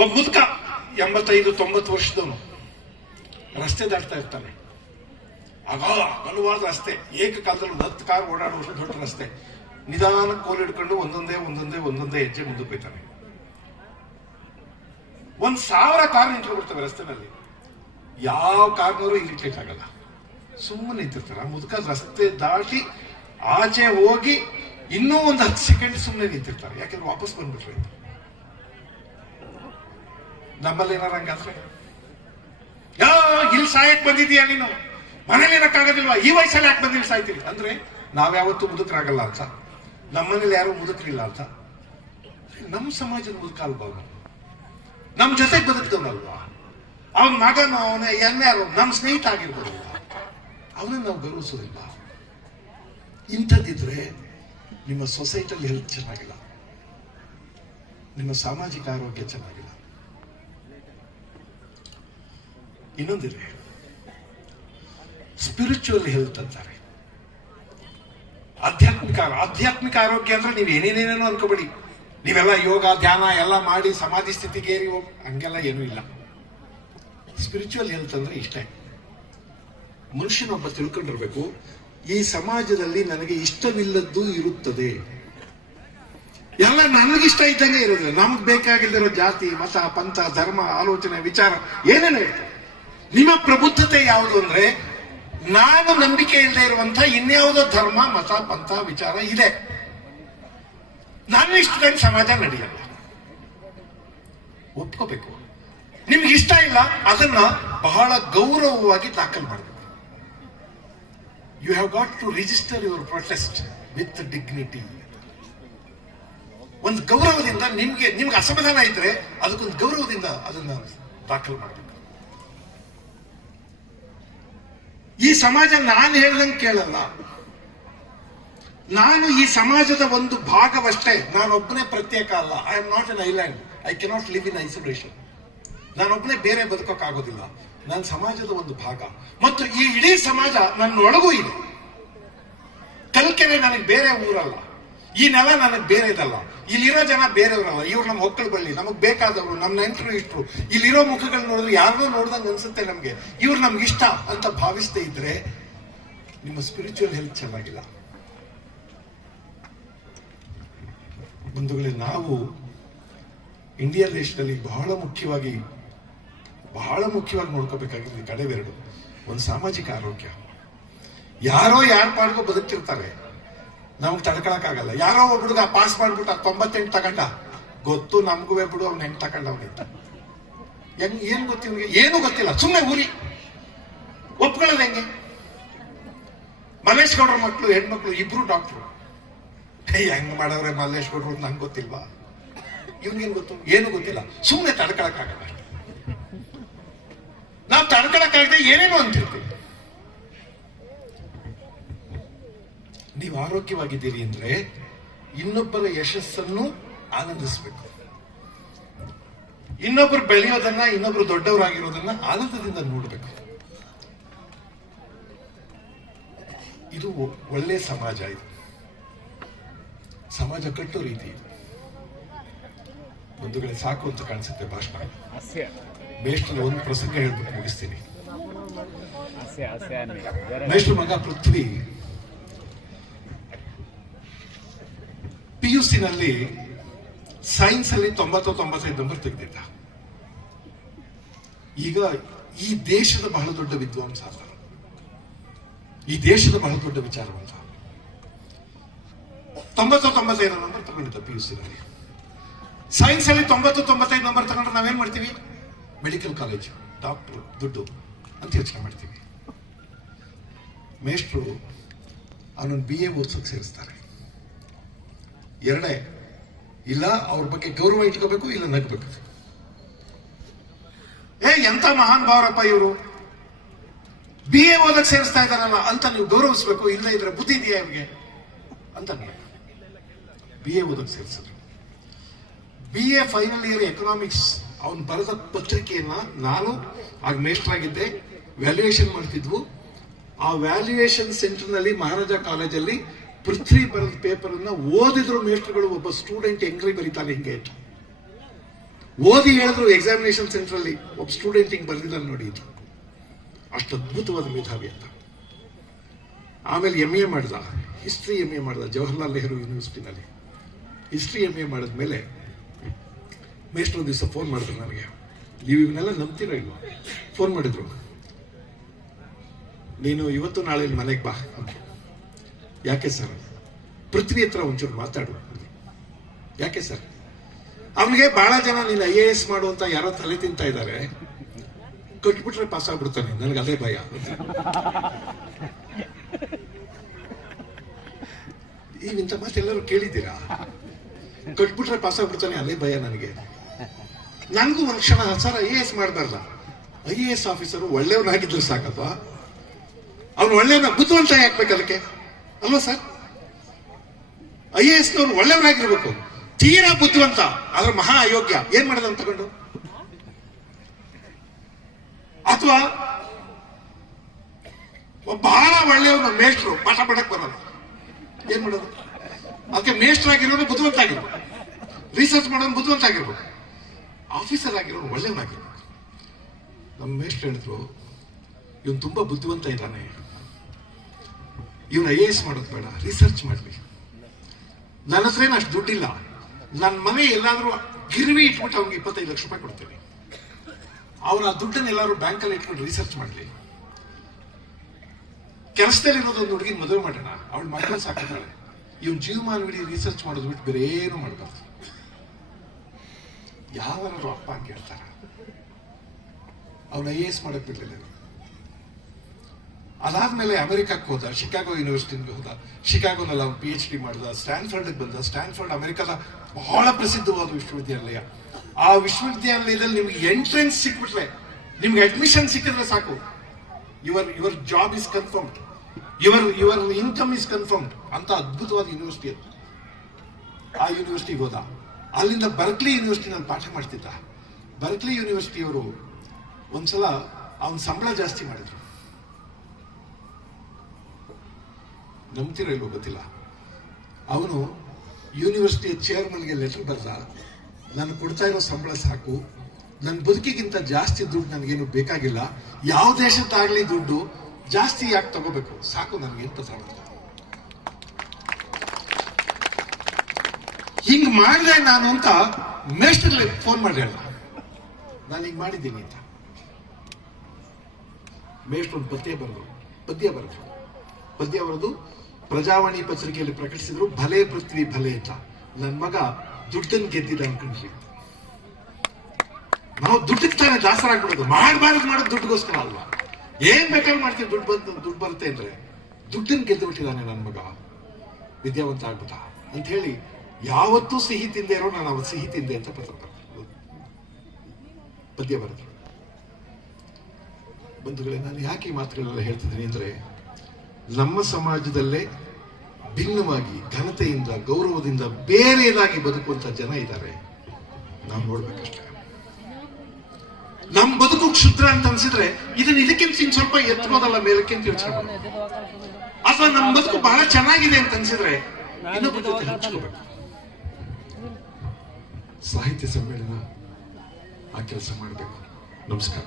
ಒಬ್ಬ ಮುದುಕ, ಎಂಬತ್ತೈದು, ತೊಂಬತ್ತು ವರ್ಷದವನು. ರಸ್ತೆ ದಾಟ್ತಾ ಇರ್ತಾನೆ. ಆಗ ಅಗಲವಾದ ರಸ್ತೆ, ಏಕಕಾಲದಲ್ಲಿ ಹತ್ತು ಕಾರ್ ಓಡಾಡುವಷ್ಟು ದೊಡ್ಡ ರಸ್ತೆ. ನಿಧಾನ ಕೋಲ್ ಹಿಡ್ಕೊಂಡು ಒಂದೊಂದೇ ಒಂದೊಂದೇ ಒಂದೊಂದೇ ಹೆಜ್ಜೆ ಮುಂದಕ್ಕೆ ಹೋಯ್ತಾನೆ ಒಂದ್ ಸಾವಿರ ಕಾರ್ ನಿಂತ್ಕೊಂಡ್ಬಿಡ್ತವೆ ರಸ್ತೆನಲ್ಲಿ. ಯಾವ ಕಾರ್ನವರು ಇರಿಟೇಟ್ ಆಗಲ್ಲ ಸುಮ್ಮನೆ ನಿಂತಿರ್ತಾರೆ. ಮುದುಕ ರಸ್ತೆ ದಾಟಿ ಆಚೆ ಹೋಗಿ ಇನ್ನೂ ಒಂದು ಹತ್ತು ಸೆಕೆಂಡ್ ಸುಮ್ಮನೆ ನಿಂತಿರ್ತಾರೆ. ಯಾಕೆಂದ್ರೆ ವಾಪಸ್ ಬಂದ್ಬಿಟ್ರೆ. ನಮ್ಮಲ್ಲಿ ಏನಾರ ಹಂಗಾದ್ರೆ? ಯಾ, ಇಲ್ಲಿ ಸಾಯಕ್ ಬಂದಿದೀಯ ನೀನು? ಮನೇಲಿ ಏನಕ್ಕಾಗೋದಿಲ್ವಾ ಈ ವಯಸ್ಸಲ್ಲಿ ಯಾಕೆ ಬಂದಿಲ್ಲ ಸಾಯ್ತೀರಿ? ಅಂದ್ರೆ ನಾವ್ಯಾವತ್ತೂ ಮುದುಕರಾಗಲ್ಲ ಅಂತ. ನಮ್ಮನೇಲಿ ಯಾರು ಮುದುಕರಿಲ್ಲ ಅಂತ. ನಮ್ಮ ಸಮಾಜದ ಮುದುಕ ಅಲ್ವಾ ನಮ್ಮ ನಮ್ ಜೊತೆಗೆ ಬದುಕ್ತವನಲ್ವಾ ಅವನ ಮಗನು, ಅವನ ಎನ್ಯಾರು ನಮ್ಮ ಸ್ನೇಹಿತ ಆಗಿರ್ಬೋದಲ್ವಾ ಅವನನ್ನು ನಾವು ಗೌರವಿಸೋದಿಲ್ಲ ಇಂಥದ್ದಿದ್ರೆ ನಿಮ್ಮ ಸೊಸೈಟಿಯಲ್ಲಿ ಹೆಲ್ತ್ ಚೆನ್ನಾಗಿಲ್ಲ. ನಿಮ್ಮ ಸಾಮಾಜಿಕ ಆರೋಗ್ಯ ಚೆನ್ನಾಗಿಲ್ಲ. ಇನ್ನೊಂದಿದೆ. ಸ್ಪಿರಿಚುವಲ್ ಹೆಲ್ತ್ ಅಂತಾರೆ. ಆಧ್ಯಾತ್ಮಿಕ ಆಧ್ಯಾತ್ಮಿಕ ಆರೋಗ್ಯ ಅಂದ್ರೆ ನೀವು ಏನೇನೇನೇನೋ ಅನ್ಕೋಬೇಡಿ. ನೀವೆಲ್ಲ ಯೋಗ, ಧ್ಯಾನ ಎಲ್ಲ ಮಾಡಿ ಸಮಾಧಿ ಸ್ಥಿತಿಗೆ ಏರಿ ಹೋಗಿ, ಹಂಗೆಲ್ಲ ಏನೂ ಇಲ್ಲ. ಸ್ಪಿರಿಚುವಲ್ ಹೆಲ್ತ್ ಅಂದ್ರೆ ಇಷ್ಟೇ. ಮನುಷ್ಯನೊಬ್ಬ ತಿಳ್ಕೊಂಡಿರ್ಬೇಕು, ಈ ಸಮಾಜದಲ್ಲಿ ನನಗೆ ಇಷ್ಟವಿಲ್ಲದ್ದು ಇರುತ್ತದೆ. ಎಲ್ಲ ನನಗಿಷ್ಟ ಇದ್ದಂಗೆ ಇರೋದಿಲ್ಲ ನಮ್ಗೆ ಬೇಕಾಗಿಲ್ದಿರೋ ಜಾತಿ, ಮತ, ಪಂಥ, ಧರ್ಮ, ಆಲೋಚನೆ, ವಿಚಾರ, ಏನೇನು ಇರ್ತದೆ. ನಿಮ್ಮ ಪ್ರಬುದ್ಧತೆ ಯಾವುದು ಅಂದ್ರೆ, ನಾನು ನಂಬಿಕೆ ಇಲ್ಲದೆ ಇರುವಂತ ಇನ್ಯಾವುದೋ ಧರ್ಮ, ಮತ, ಪಂಥ, ವಿಚಾರ ಇದೆ. ನಾನು ಇಷ್ಟದಂಗೆ ಸಮಾಜ ನಡೆಯಲ್ಲ. ಒಪ್ಕೋಬೇಕು. ನಿಮ್ಗೆ ಇಷ್ಟ ಇಲ್ಲ, ಅದನ್ನ ಬಹಳ ಗೌರವವಾಗಿ ದಾಖಲು ಮಾಡಬೇಕು. You have got to register your protest with dignity ಒಂದು ಗೌರವದಿಂದ ನಿಮ್ಗೆ ನಿಮ್ಗೆ ಅಸಮಾಧಾನ ಇದ್ರೆ, ಅದಕ್ಕೊಂದು ಗೌರವದಿಂದ ಅದನ್ನ ದಾಖಲು ಮಾಡಬೇಕು. ಈ ಸಮಾಜ ನಾನು ಹೇಳ್ದಂಗೆ ಕೇಳಲ್ಲ. ನಾನು ಈ ಸಮಾಜದ ಒಂದು ಭಾಗವಷ್ಟೇ. ನಾನೊಬ್ಬನೇ ಪ್ರತ್ಯೇಕ ಅಲ್ಲ. I am not an island I cannot live in isolation ನಾನೊಬ್ಬನೇ ಬೇರೆ ಬದುಕೋಕ್ಕಾಗೋದಿಲ್ಲ. ನಾನು ಸಮಾಜದ ಒಂದು ಭಾಗ. ಮತ್ತು ಈ ಇಡೀ ಸಮಾಜ ನನ್ನೊಳಗೂ ಇದೆ. ಕಲ್ಕೆರೆ ನನಗೆ ಬೇರೆ ಊರಲ್ಲ. ಈ ನೆಲ ನನಗೆ ಬೇರೆದಲ್ಲ ಇಲ್ಲಿರೋ ಜನ ಬೇರೆಯವರಲ್ಲ. ಇವ್ರು ನಮ್ಮ ಹೊಕ್ಕಳು ಬಳ್ಳಿ. ನಮಗೆ ಬೇಕಾದವರು, ನಮ್ಮ ನೆಂಟರು ಇಷ್ಟರು ಇಲ್ಲಿರೋ ಮುಖಗಳು ನೋಡಿದ್ರೆ ಯಾರಿಗೂ ನೋಡ್ದಂಗೆ ಅನ್ಸುತ್ತೆ ನಮಗೆ. ಇವ್ರು ನಮ್ಗೆ ಇಷ್ಟ ಅಂತ ಭಾವಿಸದೇ ಇದ್ರೆ ನಿಮ್ಮ ಸ್ಪಿರಿಚುವಲ್ ಹೆಲ್ತ್ ಚೆನ್ನಾಗಿಲ್ಲ. ಬಂಧುಗಳೇ, ನಾವು ಇಂಡಿಯಾ ದೇಶದಲ್ಲಿ ಬಹಳ ಮುಖ್ಯವಾಗಿ ಬಹಳ ಮುಖ್ಯವಾಗಿ ನೋಡ್ಕೋಬೇಕಾಗಿರೋದು ಕಡೆ ಕಡೆವೆರಡು. ಒಂದು ಸಾಮಾಜಿಕ ಆರೋಗ್ಯ. ಯಾರೋ ಯಾರು ಪಾಡ್ಕೋ ಬದುಕ್ತಿರ್ತಾರೆ. ನಮ್ಗೆ ತಡ್ಕೊಳಕ್ಕಾಗಲ್ಲ. ಯಾರೋ ಒಬ್ಬ ಹುಡುಗ ಪಾಸ್ ಮಾಡ್ಬಿಟ್ಟು ತೊಂಬತ್ತೆಂಟು ತಗೊಂಡ. ಗೊತ್ತು ನಮಗೂ ಬಿಡು, ಅವ್ನು ಹೆಂಗ್ ತಗೊಂಡವನೇ ಹೆಂಗ್, ಏನು ಗೊತ್ತಿವನಿಗೆ ಏನೂ ಗೊತ್ತಿಲ್ಲ. ಸುಮ್ಮನೆ ಉರಿ ಒಪ್ಕೊಳ್ಳೋದು ಹೆಂಗೆ? ಮಲ್ಲೇಶ್ ಗೌಡ್ರ ಮಕ್ಕಳು ಹೆಣ್ಮಕ್ಳು, ಇಬ್ರು ಡಾಕ್ಟ್ರು ಹೆಂಗ್ ಮಾಡವ್ರೆ ಮಲ್ಲೇಶ್ ಗೌಡ್ರು ನಂಗೆ ಗೊತ್ತಿಲ್ವಾ? ಇವ್ನಿಗೇನ್ ಗೊತ್ತು? ಏನು ಗೊತ್ತಿಲ್ಲ. ಸುಮ್ಮನೆ ತಡ್ಕೊಳಕ್ಕಾಗಲ್ಲ ನಾವು ತಡ್ಕೊಳಕ್ಕಾಗದೆ ಏನೇನು ಅಂತಿರ್ತೀವಿ. ನೀವು ಆರೋಗ್ಯವಾಗಿದ್ದೀರಿ ಅಂದ್ರೆ ಇನ್ನೊಬ್ಬರ ಯಶಸ್ಸನ್ನು ಆನಂದಿಸಬೇಕು. ಇನ್ನೊಬ್ರು ಬೆಳೆಯೋದನ್ನ ಇನ್ನೊಬ್ರು ದೊಡ್ಡವರಾಗಿರೋದನ್ನ ಆನಂದದಿಂದ ನೋಡ್ಬೇಕು. ಇದು ಒಳ್ಳೆ ಸಮಾಜ ಇದು. ಸಮಾಜ ಕಟ್ಟೋ ರೀತಿ ಇದು. ಬಂಧುಗಳೇ ಸಾಕು ಅಂತ ಕಾಣಿಸುತ್ತೆ ಭಾಷಣ ಮೇಷ್ಟ್ರಲ್ಲಿ ಒಂದು ಪ್ರಸಂಗ ಹೇಳ್ಬಿಟ್ಟು ಮುಗಿಸ್ತೀನಿ. ಮೇಷ್ಟ್ರ ಮಗ ಪೃಥ್ವಿ. ಪಿ ಯು ಸಿನಲ್ಲಿ ಸೈನ್ಸ್ ಅಲ್ಲಿ ತೊಂಬತ್ತು ತೊಂಬತ್ತೈದು ನಂಬರ್ ತೆಗೆದಿದ್ದ. ಈಗ ಈ ದೇಶದ ಬಹಳ ದೊಡ್ಡ ವಿದ್ವಾಂಸ. ಈ ದೇಶದ ಬಹಳ ದೊಡ್ಡ ವಿಚಾರವಂತ. ತೊಂಬತ್ತು ತೊಂಬತ್ತೈದು ನಂಬರ್ ತಗೊಂಡಿದ್ದ ಪಿ ಯು ನಲ್ಲಿ ಸೈನ್ಸ್ ಅಲ್ಲಿ ತೊಂಬತ್ತು ತೊಂಬತ್ತೈದು ನಂಬರ್ ತಗೊಂಡ್ರೆ ನಾವೇನ್ ಮಾಡ್ತೀವಿ? ಮೆಡಿಕಲ್ ಕಾಲೇಜ್ ಡಾಕ್ಟರ್ ದುಡ್ಡು ಅಂತ ಯೋಚನೆ ಮಾಡ್ತೀವಿ. ಮೇಷ್ಟ್ರು, ಅವನನ್ನು ಬಿ ಎ ಓದ್ಸೋಕೆ ಸೇರಿಸ್ತಾರೆ. ಎರಡೇ ಇಲ್ಲ ಅವ್ರ ಬಗ್ಗೆ ಗೌರವ ಇಟ್ಕೋಬೇಕು, ಇಲ್ಲ ನಗಬೇಕು. ಏ, ಎಂತ ಮಹಾನ್ ಭಾವರಪ್ಪ ಇವರು. ಬಿ ಎ ಓದಕ್ಕೆ ಸೇರಿಸ್ತಾ ಇದ್ದಾರಲ್ಲ, ಅಂತ ನೀವು ಗೌರವಿಸ್ಬೇಕು ಇಲ್ಲ ಇದ್ರೆ ಬುದ್ಧಿ ಇದೆಯಾ ಇವ್ರಿಗೆ? ಅಂತ ಬಿ ಎ ಓದಕ್ಕೆ ಸೇರಿಸಿದ್ರು. B A final year economics ಅವನು ಬರೆದ ಪತ್ರಿಕೆಯನ್ನ ನಾನು ಆಗ ಆಗಿದ್ದೆ ವ್ಯಾಲ್ಯೂಯೇಷನ್ ಮಾಡ್ತಿದ್ವು. ಆ ವ್ಯಾಲ್ಯೂಯೇಷನ್ ಸೆಂಟರ್ನಲ್ಲಿ ಮಹಾರಾಜ ಕಾಲೇಜಲ್ಲಿ ಪೃಥ್ವಿ ಬರೆದ ಪೇಪರ್ ಅನ್ನ ಓದಿದ್ರು ಮೇಷ್ಟ್ರುಗಳು ಒಬ್ಬ ಸ್ಟೂಡೆಂಟ್ ಹೆಂಗ್ರಿ ಬರೀತಾರೆ ಹಿಂಗೆ ಅಂತ. ಓದಿ ಹೇಳಿದ್ರು ಎಕ್ಸಾಮಿನೇಷನ್ ಸೆಂಟರ್ ಅಲ್ಲಿ ಒಬ್ಬ ಸ್ಟೂಡೆಂಟ್ ಹಿಂಗೆ ಬರ್ದಿದ್ದಾನೆ ನೋಡಿ ಇದು. ಅಷ್ಟು ಅದ್ಭುತವಾದ ಮೇಧಾವಿ ಅಂತ. ಆಮೇಲೆ ಎಂ ಎ ಮಾಡ್ದ. ಹಿಸ್ಟ್ರಿ ಎಂ ಎ ಮಾಡ್ದ ಜವಾಹರ್ಲಾಲ್ ನೆಹರು ಯೂನಿವರ್ಸಿಟಿನಲ್ಲಿ ಹಿಸ್ಟ್ರಿ ಎಂ ಎ ಮಾಡಿದ್ಮೇಲೆ ಮೇಷ್ಟ್ರು ದಿವಸ ಫೋನ್ ಮಾಡಿದ್ರು ನನಗೆ. ನೀವು ಇವನ್ನೆಲ್ಲ ನಂಬ್ತೀರ ಇಲ್ವಾ? ಫೋನ್ ಮಾಡಿದ್ರು. ನೀನು ಇವತ್ತು ನಾಳೆ ಮನೆಗೆ ಬಾ ಅಂದ್ರು. ಯಾಕೆ ಸರ್? ಪೃಥ್ವಿ ಹತ್ರ ಒಂಚೂರು ಮಾತಾಡುವ. ಯಾಕೆ ಸರ್? ಅವನಿಗೆ ಬಹಳ ಜನ ನೀನು ಐ ಎ ಎಸ್ ಮಾಡು ಅಂತ ಯಾರೋ ತಲೆ ತಿಂತಾ ಇದ್ದಾರೆ ಕಟ್ಬಿಟ್ರೆ ಪಾಸ್ ಆಗ್ಬಿಡ್ತಾನೆ. ನನಗೆ ಅದೇ ಭಯ. ಈಗ ಇಂಥ ಮಾತೆಲ್ಲರೂ ಕೇಳಿದ್ದೀರಾ? ಕಟ್ಬಿಟ್ರೆ ಪಾಸ್ ಆಗ್ಬಿಡ್ತಾನೆ ಅದೇ ಭಯ ನನಗೆ. ನನಗೂ ಒಂದು ಕ್ಷಣ, ಸರ್ ಐ ಎ ಎಸ್ ಮಾಡಬಾರ್ದ? ಐ ಎ ಎಸ್ ಆಫೀಸರು ಒಳ್ಳೆಯವನಾಗಿದ್ರು ಸಾಕಪ್ಪ. ಅವ್ನು ಒಳ್ಳೆಯವನ, ಬುದ್ಧಿವಂತ ಯಾಕ್ಬೇಕು ಅದಕ್ಕೆ? ಅಲ್ವಾ ಸರ್? ಐ ಎ ಎಸ್ ನವರು ಒಳ್ಳೆಯವರಾಗಿರ್ಬೇಕು. ತೀರಾ ಬುದ್ಧಿವಂತ, ಆದ್ರೆ ಮಹಾ ಅಯೋಗ್ಯ. ಏನ್ ಮಾಡಿದ ತಗೊಂಡು ಅಥವಾ ಬಹಳ ಒಳ್ಳೆಯವನು ಮೇಷ್ಟ್ರು, ಪಾಠ ಮಾಡಕ್ ಬರಲ್ಲ. ಏನ್ ಮಾಡೋದು? ಅದಕ್ಕೆ ಮೇಷ್ಟ್ರ್ ಆಗಿರೋದು ಬುದ್ಧಿವಂತ ಆಗಿರ್ಬೇಕು. ರಿಸರ್ಚ್ ಮಾಡೋದು ಬುದ್ಧಿವಂತ ಆಗಿರ್ಬೇಕು. ಆಫೀಸರ್ ಆಗಿರೋನು ಒಳ್ಳೆಯವನಾಗಿರ್ಬೇಕು ನಮ್ಮ ಮೇಷ್ಟ್ರು ಹೇಳಿದ್ರು, ಇವನು ತುಂಬಾ ಬುದ್ಧಿವಂತ ಇದ್ದಾನೆ. ಇವನು ಐ ಎ ಎಸ್ ಮಾಡೋದು ಬೇಡ ರಿಸರ್ಚ್ ಮಾಡಲಿ ನನ್ನ ಹತ್ರ ಏನು ಅಷ್ಟು ದುಡ್ಡಿಲ್ಲ. ನನ್ನ ಮನೆ ಎಲ್ಲಾದರೂ ಗಿರ್ವಿ ಇಟ್ಬಿಟ್ಟು ಅವ್ನಿಗೆ ಇಪ್ಪತ್ತೈದು ಲಕ್ಷ ರೂಪಾಯಿ ಕೊಡ್ತೀನಿ. ಅವ್ರ ಆ ದುಡ್ಡನ್ನ ಎಲ್ಲರೂ ಬ್ಯಾಂಕಲ್ಲಿ ಇಟ್ಕೊಂಡು ರಿಸರ್ಚ್ ಮಾಡಲಿ. ಕೆಲಸದಲ್ಲಿ ಇರೋದು ಒಂದು ಹುಡುಗಿನ ಮದುವೆ ಮಾಡೋಣ. ಅವಳ ಮಕ್ಕಳು ಸಾಕಿದ್ದಾಳೆ. ಇವನ್ ಜೀವಮಾನವಿಡೀ ರಿಸರ್ಚ್ ಮಾಡೋದು ಬಿಟ್ಟು ಬೇರೆ ಏನು ಮಾಡಬಾರ್ದು. ಯಾವಾರು ಅಪ್ಪ ಅಂತ ಹೇಳ್ತಾರ. ಅವನ ಐ ಎ ಎಸ್ ಮಾಡೋಕೆ ಬಿಡ್ಲಿಲ್ಲ. ಅದಾದ್ಮೇಲೆ ಅಮೆರಿಕಕ್ಕೆ ಹೋದ ಶಿಕಾಗೋ ಯೂನಿವರ್ಸಿಟಿಗೆ ಹೋದ ಶಿಕಾಗೋನಲ್ಲಿ ಅವ್ನು ಪಿ ಎಚ್ ಡಿ ಮಾಡಿದ ಸ್ಟ್ಯಾನ್ಫರ್ಡ್ ಬಂದ ಸ್ಟ್ಯಾನ್ಫರ್ಡ್ ಅಮೆರಿಕದ ಬಹಳ ಪ್ರಸಿದ್ಧವಾದ ವಿಶ್ವವಿದ್ಯಾಲಯ. ಆ ವಿಶ್ವವಿದ್ಯಾಲಯದಲ್ಲಿ ನಿಮ್ಗೆ ಎಂಟ್ರೆನ್ಸ್ ಸಿಕ್ಬಿಟ್ರೆ, ನಿಮ್ಗೆ ಅಡ್ಮಿಷನ್ ಸಿಕ್ಕಿದ್ರೆ ಸಾಕು. Your your job is confirmed your your income is confirmed ಅಂತ ಅದ್ಭುತವಾದ ಯೂನಿವರ್ಸಿಟಿ ಅದು. ಆ ಯೂನಿವರ್ಸಿಟಿಗೆ ಹೋದ. ಅಲ್ಲಿಂದ ಬರ್ಕ್ಲಿ ನಾನು ಪಾಠ ಮಾಡ್ತಿದ್ದ. ಬರ್ಕ್ಲಿ ಯೂನಿವರ್ಸಿಟಿಯವರು ಒಂದ್ಸಲ ಅವನ ಸಂಬಳ ಜಾಸ್ತಿ ಮಾಡಿದ್ರು. ನಂಬ್ತಿರೋ ಇಲ್ವೋ ಗೊತ್ತಿಲ್ಲ. ಅವನು ಯೂನಿವರ್ಸಿಟಿಯ ಚೇರ್ಮನ್ಗೆ ಲೆಟರ್ ಬರೆದ. ನಾನು ಕೊಡ್ತಾ ಇರೋ ಸಂಬಳ ಸಾಕು. ನನ್ನ ಬದುಕಿಗಿಂತ ಜಾಸ್ತಿ ದುಡ್ಡು ನನಗೇನು ಬೇಕಾಗಿಲ್ಲ. ಯಾವ ದೇಶದ್ದಾಗಲಿ ದುಡ್ಡು ಜಾಸ್ತಿ ಯಾಕೆ ತಗೋಬೇಕು? ಸಾಕು ನನಗೆ ಪತ್ರ ಬರ್ದ. ಹಿಂಗ್ ಮಾಡಿದೆ ನಾನು ಅಂತ ಮೇಸ್ಟರ್ಲಿ ಫೋನ್ ಮಾಡಿ ಹೇಳ ನಾನು ಹಿಂಗ್ ಮಾಡಿದ್ದೀನಿ ಅಂತ. ಮೇಷ್ಟ್ರು ಪದ್ಯ ಬರೆದ್ರು ಪದ್ಯ ಬರೆದ್ರು ಪದ್ಯ ಅವರದು ಪ್ರಜಾವಾಣಿ ಪತ್ರಿಕೆಯಲ್ಲಿ ಪ್ರಕಟಿಸಿದ್ರು, ಭಲೆ ಪೃಥ್ವಿ, ಭಲೆ ಅಂತ ನನ್ನ ಮಗ ದುಡ್ಡನ್ನು ಗೆದ್ದಿದ್ದ ಅನ್ಕೊಂಡ್ರಿ ನಾವು ದುಡ್ಡಿಗೆ ತಾನೇ ದಾಸರಾಗ್ಬಿಡೋದು ಮಾಡಬಾರದು ಮಾಡೋದು ದುಡ್ಡುಗೋಸ್ಕರ ಅಲ್ವಾ? ಏನ್ ಬೇಕಾದ್ರೂ ಮಾಡ್ತೀವಿ. ದುಡ್ಡು ಬಂದು ದುಡ್ಡು ಬರುತ್ತೆ ಅಂದ್ರೆ ದುಡ್ಡನ್ನು ಗೆದ್ದು ಬಿಟ್ಟಿದ್ದಾನೆ ನನ್ನ ಮಗ. ವಿದ್ಯಾವಂತ ಆಗ್ಬಿಟ್ಟ. ಅಂತ ಹೇಳಿ ಯಾವತ್ತೂ ಸಿಹಿ ತಿಂದೆ ಇರೋ ನಾನು ಅವತ್ತು ಸಿಹಿ ತಿಂದೆ ಅಂತ ಪತ್ರ ಪದ್ಯ ಬರೆದ್ರು ಬಂಧುಗಳೇ, ನಾನು ಯಾಕೆ ಈ ಮಾತುಗಳೆಲ್ಲ ಹೇಳ್ತಿದ್ದೀನಿ ಅಂದ್ರೆ ನಮ್ಮ ಸಮಾಜದಲ್ಲೇ ಭಿನ್ನವಾಗಿ ಘನತೆಯಿಂದ, ಗೌರವದಿಂದ ಬೇರೆಯದಾಗಿ ಬದುಕುವಂತ ಜನ ಇದ್ದಾರೆ. ನಾವು ನೋಡ್ಬೇಕಷ್ಟೇ. ನಮ್ ಬದುಕು ಕ್ಷುದ್ರ ಅಂತ ಅನ್ಸಿದ್ರೆ ಇದನ್ನ ಇದಕ್ಕಿಂತ ಇನ್ ಸ್ವಲ್ಪ ಎತ್ಬೋದಲ್ಲ ಮೇಲಕ್ಕೆ ಅಂತ ಯೋಚನೆ ಅಥವಾ ನಮ್ಮ ಬದುಕು ಬಹಳ ಚೆನ್ನಾಗಿದೆ ಅಂತ ಅನ್ಸಿದ್ರೆ ಜೊತೆ ಸಾಹಿತ್ಯ ಸಮ್ಮೇಳನ ಆ ಕೆಲಸ ಮಾಡಬೇಕು. ನಮಸ್ಕಾರ.